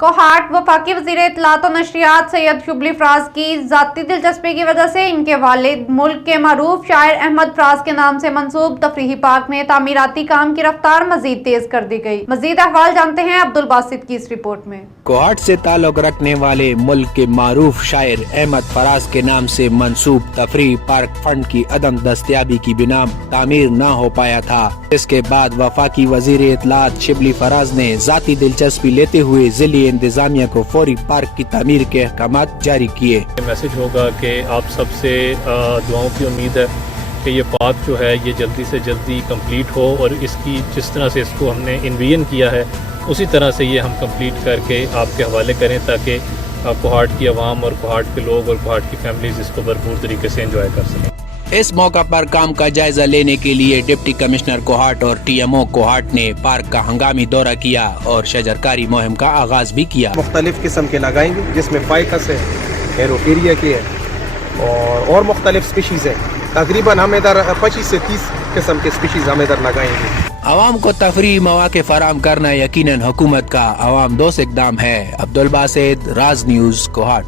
कोहाट वफाकी वज़ीर इत्तलात और नशरियात सैयद शुबली फराज की ज़ाती दिलचस्पी की वजह से इनके वालिद मुल्क के मरूफ शायर अहमद फराज के नाम से मंसूब तफरीही पार्क में तामीराती काम की रफ्तार मजीद तेज कर दी गई। मजीद अहवाल जानते हैं अब्दुल बासित की इस रिपोर्ट में। कोहाट से ताल्लुक रखने वाले मुल्क के मारूफ शायर अहमद फराज के नाम से मंसूब तफरीही पार्क फंड की अदम दस्तयाबी की बिना तामीर न हो पाया था। इसके बाद वफाकी वजीर इत्तलात शिबली फराज ने जाती दिलचस्पी लेते हुए जिले इंतजामिया को फौरी पार्क की तामीर के अहकामात जारी किए। मैसेज होगा कि आप सबसे दुआओं की उम्मीद है कि ये पार्क जो है ये जल्दी से जल्दी कंप्लीट हो और इसकी जिस तरह से इसको हमने इन्विजन किया है उसी तरह से ये हम कंप्लीट करके आपके हवाले करें ताकि कोहाट की आवाम और कोहाट के लोग और कोहाट की फैमिलीज इसको भरपूर तरीके से एंजॉय कर सकें। इस मौका पर काम का जायजा लेने के लिए डिप्टी कमिश्नर कोहाट और टीएमओ कोहाट ने पार्क का हंगामी दौरा किया और शजरकारी मुहिम का आगाज भी किया। मुख्तलिफ किस्म के लगाएंगे जिसमें फाइकस है, एरोकेरिया की है और मुख्तलिफ स्पीशीज है। तकरीबन हम इधर 25 से 30 किस्म के स्पीशीज हम इधर लगाएंगे। आवाम को तफरीही मौके फराहम करना यकीनन हुकूमत का आवाम दोस्त इक़दाम है। अब्दुल बासित, राज न्यूज़, कोहाट।